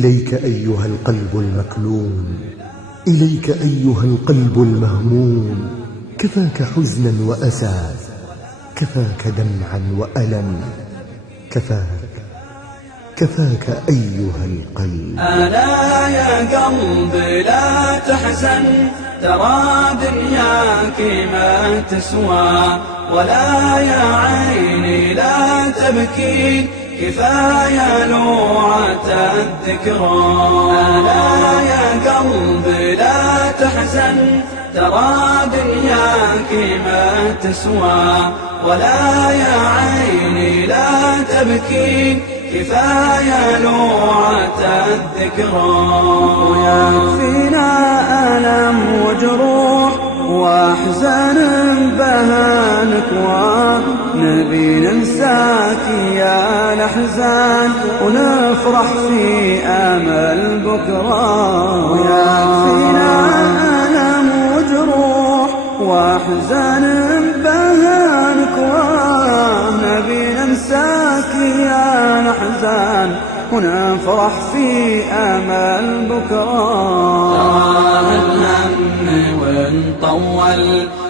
إليك أيها القلب المكلوم، إليك أيها القلب المهموم، كفاك حزنا وأسى، كفاك دمعا وألم، كفاك أيها القلب. ألا يا قلب لا تحزن، ترى دنياك ما تسوى، ولا يا عيني لا تبكي، كفاية لوعة الذكرى. ألا يا قلب لا تحزن، ترى دنياك ما تسوى، ولا يا عيني لا تبكي، كفاية لوعة الذكرى. ويكفينا ألم وجروح وأحزان بها نكوى، نبي ننساك يا الأحزان ونفرح في أمل بكرة. ويكفينا ألم وجروح وأحزان بها نكوى، نبي ننساك يا الأحزان ونفرح في أمل بكرة. الهم وإن طول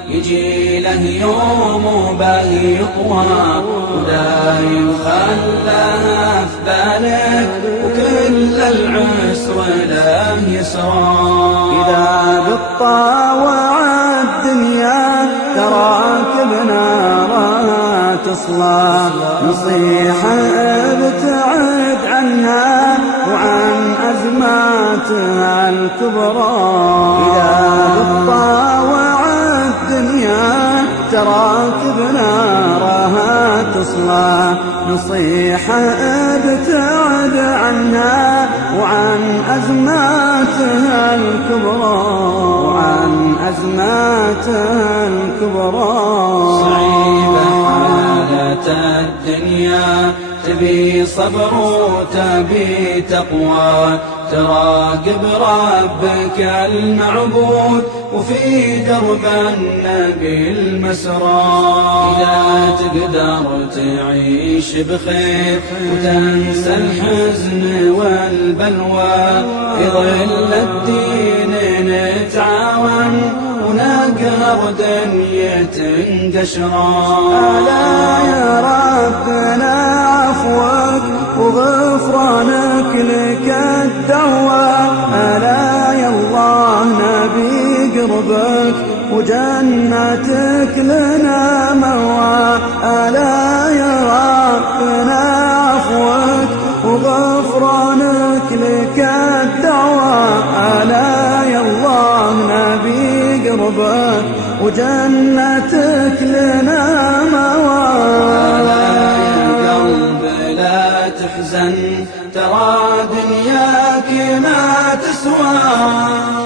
يجي له يوم وباقي يقوى، ودايم خلاها في بالك وكل العسر له يسرى. إذا بتطاوع الدنيا تراك بنارها تصلى، نصيحة ابتعد عنها وعن أزماتها الكبرى. إذا بتطاوع الدنيا تراك بنارها تصلى، نصيحة ابتعد عنها وعن أزماتها الكبرى، وعن أزماتها الكبرى. صعيبة حالة الدنيا، تبي صبر وتبي تقوى، تراقب ربك المعبود وفي درب النبي المسرى. إذا تقدر تعيش بخير وتنسى الحزن والبلوى، في ظل الدين نتعاون ونقهر دنية قشرا. ألا يا ربنا عفوك وغفرانك لك الدواء، ألا يا الله نبي قربك وجنتك لنا موى. ألا يا ربنا عفوك وغفرانك لك الدواء، ألا يا الله نبي قربك وجنتك لنا موى. تحزن، ترى دنياك ما تسوى.